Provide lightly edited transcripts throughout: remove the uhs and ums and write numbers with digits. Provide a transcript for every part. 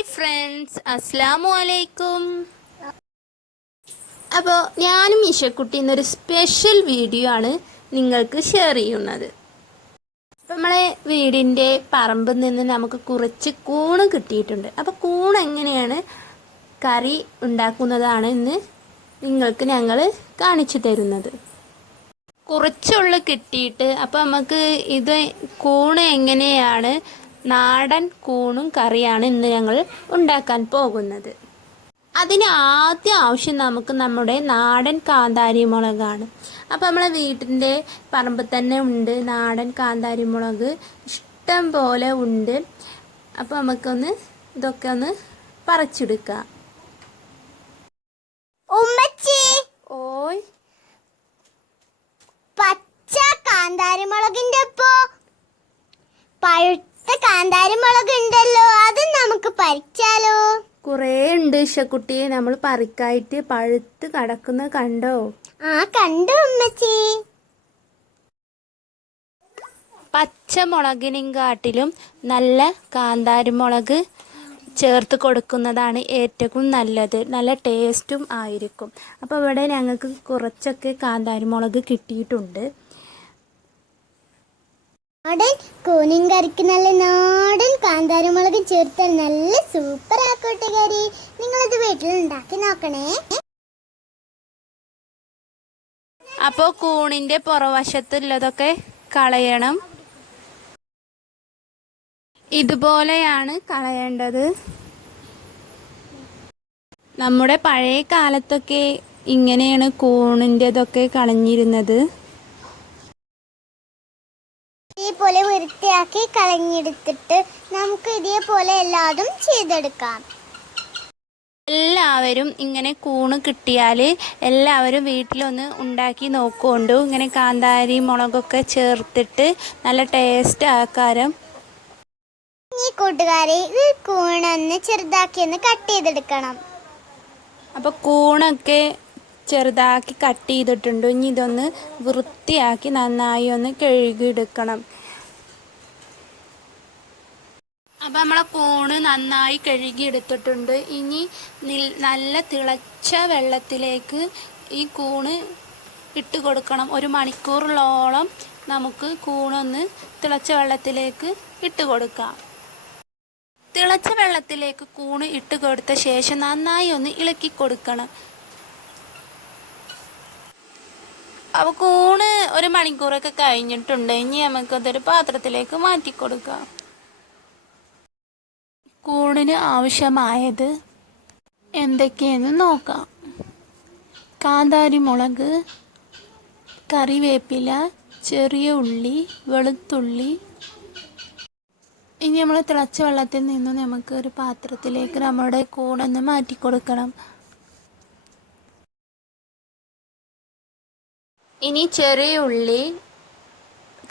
Hi friends, അസ്സലാമു അലൈക്കും. അപ്പോൾ ഞാനും ഈശക്കുട്ടി ഇന്നൊരു സ്പെഷ്യൽ വീഡിയോ ആണ് നിങ്ങൾക്ക് ഷെയർ ചെയ്യുന്നത്. അപ്പോൾ നമ്മളെ വീടിൻ്റെ പറമ്പിൽ നിന്ന് നമുക്ക് കുറച്ച് കൂണ് കിട്ടിയിട്ടുണ്ട്. അപ്പോൾ കൂൺ എങ്ങനെയാണ് കറി ഉണ്ടാക്കുന്നതാണ് ഇന്ന് നിങ്ങൾക്ക് ഞങ്ങൾ കാണിച്ചു തരുന്നത്. കുറച്ചുള്ള കിട്ടിയിട്ട് അപ്പോൾ നമുക്ക് ഇത് കൂണ് എങ്ങനെയാണ് നാടൻ കൂണും കറിയാണ് ഇന്ന് ഞങ്ങൾ ഉണ്ടാക്കാൻ പോകുന്നത്. അതിന് ആവശ്യം നമുക്ക് നമ്മുടെ നാടൻ കാന്താരി മുളകാണ്. അപ്പോൾ നമ്മളെ വീട്ടിൻ്റെ പറമ്പിൽ തന്നെ ഉണ്ട് നാടൻ കാന്താരി മുളക്, ഇഷ്ടം പോലെ ഉണ്ട്. അപ്പോൾ നമുക്കൊന്ന് ഇതൊക്കെ ഒന്ന് പറിച്ചെടുക്കാം. ഓയ്, പച്ച കാന്താരി മുളകിന്റെ പഴുത്ത കാന്താരി മുളക് ഉണ്ടല്ലോ, അത് നമുക്ക് പറിച്ചാലോ? കുറേ ഉണ്ട് ഇഷക്കുട്ടി, നമ്മൾ പറിക്കായിട്ട് പഴുത്ത് കിടക്കുന്ന കണ്ടോ? കണ്ടു ഉമ്മച്ചി. പച്ചമുളകിനും കാട്ടിലും നല്ല കാന്താരി മുളക് ചേർത്ത് കൊടുക്കുന്നതാണ് ഏറ്റവും നല്ലത്, നല്ല ടേസ്റ്റും ആയിരിക്കും. അപ്പോൾ ഇവിടെ ഞങ്ങൾക്ക് കുറച്ചൊക്കെ കാന്താരി മുളക് കിട്ടിയിട്ടുണ്ട്. നാടൻ കൂണിൻ കറിക്ക് നല്ല നാടൻ കാന്താരി മുളക് ചേർത്താൽ നല്ല സൂപ്പർ ആക്കോട്ടുകാരി. നിങ്ങളിത് വീട്ടിൽ ഉണ്ടാക്കി നോക്കണേ. അപ്പോൾ കൂണിൻ്റെ പുറവശത്തുള്ളതൊക്കെ കളയണം. ഇതുപോലെയാണ് കളയേണ്ടത്. നമ്മുടെ പഴയ കാലത്തൊക്കെ ഇങ്ങനെയാണ് കൂണിൻ്റെതൊക്കെ കളഞ്ഞിരുന്നത്. ഇതേപോലെ വൃത്തിയാക്കി കളഞ്ഞെടുത്തിട്ട് നമുക്ക് ഇതേപോലെ എല്ലാതും ചെയ്തെടുക്കാം. എല്ലാവരും ഇങ്ങനെ കൂണ് കിട്ടിയാൽ എല്ലാവരും വീട്ടിലൊന്ന് ഉണ്ടാക്കി നോക്കുകൊണ്ടു. ഇങ്ങനെ കാന്താരി മുളകൊക്കെ ചേർത്തിട്ട് നല്ല ടേസ്റ്റ് ആക്കാരം. ഈ കൂട്ടുകാരെ, ഈ കൂണൊന്ന് ചെറുതാക്കി ഒന്ന് കട്ട് ചെയ്തെടുക്കണം. അപ്പോൾ കൂണൊക്കെ ചെറുതാക്കി കട്ട് ചെയ്തിട്ടുണ്ട്. ഇനി ഇതൊന്ന് വൃത്തിയാക്കി നന്നായി ഒന്ന് കഴുകിയെടുക്കണം. അപ്പോൾ നമ്മളെ കൂണ് നന്നായി കഴുകിയെടുത്തിട്ടുണ്ട്. ഇനി നല്ല തിളച്ച വെള്ളത്തിലേക്ക് ഈ കൂണ് ഇട്ട് കൊടുക്കണം. 1 മണിക്കൂറിലോളം നമുക്ക് കൂണൊന്ന് തിളച്ച വെള്ളത്തിലേക്ക് ഇട്ട് കൊടുക്കാം. തിളച്ച വെള്ളത്തിലേക്ക് കൂണ് ഇട്ട് കൊടുത്ത ശേഷം നന്നായി ഒന്ന് ഇളക്കി കൊടുക്കണം. അപ്പോൾ കൂണ് 1 മണിക്കൂറൊക്കെ കഴിഞ്ഞിട്ടുണ്ട്. ഇനി നമുക്കതൊരു പാത്രത്തിലേക്ക് മാറ്റി കൊടുക്കാം. കൂണിന് ആവശ്യമായത് എന്തൊക്കെയെന്ന് നോക്കാം. കാന്താരി മുളക്, കറിവേപ്പില, ചെറിയ ഉള്ളി, വെളുത്തുള്ളി. ഇനി നമ്മൾ തിളച്ച വെള്ളത്തിൽ നിന്ന് നമുക്ക് ഒരു പാത്രത്തിലേക്ക് നമ്മുടെ കൂണൊന്ന് മാറ്റി കൊടുക്കണം. ഇനി ചെറിയ ഉള്ളി,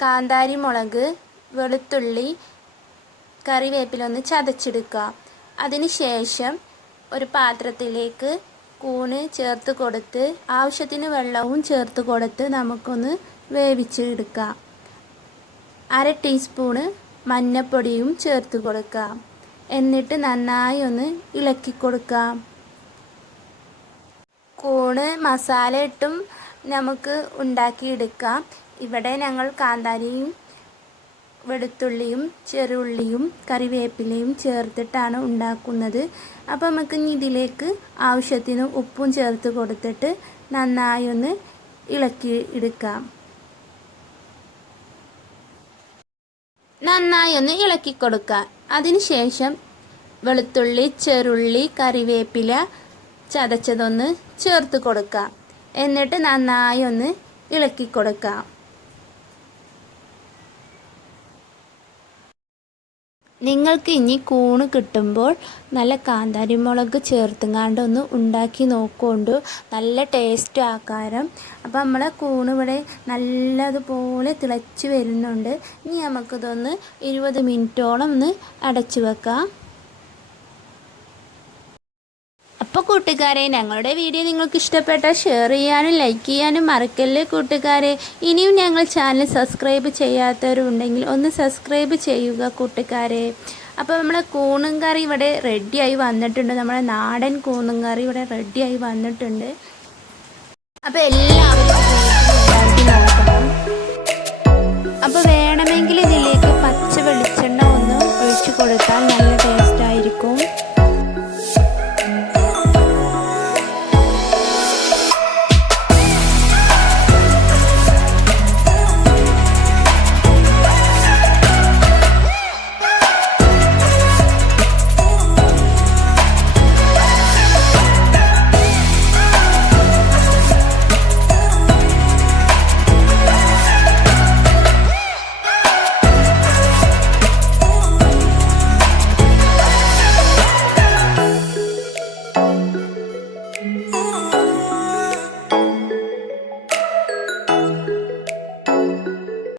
കാന്താരി മുളക്, വെളുത്തുള്ളി, കറിവേപ്പില ഒന്ന് ചതച്ചെടുക്കുക. അതിനുശേഷം ഒരു പാത്രത്തിലേക്ക് കൂണ് ചേർത്ത് കൊടുത്ത് ആവശ്യത്തിന് വെള്ളവും ചേർത്ത് കൊടുത്ത് നമുക്കൊന്ന് വേവിച്ചെടുക്കാം. 1/2 ടീസ്പൂണ് മഞ്ഞൾപ്പൊടിയും ചേർത്ത് കൊടുക്കാം. എന്നിട്ട് നന്നായി ഒന്ന് ഇളക്കി കൊടുക്കാം. കൂണ് മസാല ഇട്ടും നമുക്ക് ഉണ്ടാക്കിയെടുക്കാം. ഇവിടെ ഞങ്ങൾ കാന്താരിയും വെളുത്തുള്ളിയും ചെറുള്ളിയും കറിവേപ്പിലയും ചേർത്തിട്ടാണ് ഉണ്ടാക്കുന്നത്. അപ്പോൾ നമുക്ക് ഇതിലേക്ക് ആവശ്യത്തിന് ഉപ്പും ചേർത്ത് കൊടുത്തിട്ട് നന്നായി ഒന്ന് ഇളക്കി എടുക്കാം. നന്നായി ഒന്ന് ഇളക്കി കൊടുക്കാം. അതിനുശേഷം വെളുത്തുള്ളി, ചെറുള്ളി, കറിവേപ്പില ചതച്ചതൊന്ന് ചേർത്ത് കൊടുക്കാം. എന്നിട്ട് നന്നായി ഒന്ന് ഇളക്കി കൊടുക്കാം. നിങ്ങൾക്ക് ഇനി കൂണ് കിട്ടുമ്പോൾ നല്ല കാന്താരി മുളക് ചേർത്തുങ്ങാണ്ട് ഒന്ന് ഉണ്ടാക്കി നോക്കുകൊണ്ട് നല്ല ടേസ്റ്റ് ആക്കാരം. അപ്പോൾ നമ്മളെ കൂണ് ഇവിടെ നല്ലതുപോലെ തിളച്ച് വരുന്നുണ്ട്. ഇനി നമുക്കിതൊന്ന് 20 മിനിറ്റോളം ഒന്ന് അടച്ചു വെക്കാം. അപ്പോൾ കൂട്ടുകാരെ, ഞങ്ങളുടെ വീഡിയോ നിങ്ങൾക്ക് ഇഷ്ടപ്പെട്ടാൽ ഷെയർ ചെയ്യാനും ലൈക്ക് ചെയ്യാനും മറക്കല്ലേ കൂട്ടുകാരെ. ഇനിയും ഞങ്ങൾ ചാനൽ സബ്സ്ക്രൈബ് ചെയ്യാത്തവരുണ്ടെങ്കിൽ ഒന്ന് സബ്സ്ക്രൈബ് ചെയ്യുക കൂട്ടുകാരെ. അപ്പോൾ നമ്മളെ കൂണും കറി ഇവിടെ റെഡിയായി വന്നിട്ടുണ്ട്. നമ്മളെ നാടൻ കൂണും കറി ഇവിടെ റെഡിയായി വന്നിട്ടുണ്ട്. അപ്പോൾ എല്ലാവരും ഉണ്ടാക്കി നോക്കണം. അപ്പോൾ വേണമെങ്കിൽ ഇതിലേക്ക് പച്ച വെളിച്ചെണ്ണ ഒന്ന് ഒഴിച്ച് കൊടുത്താൽ നല്ല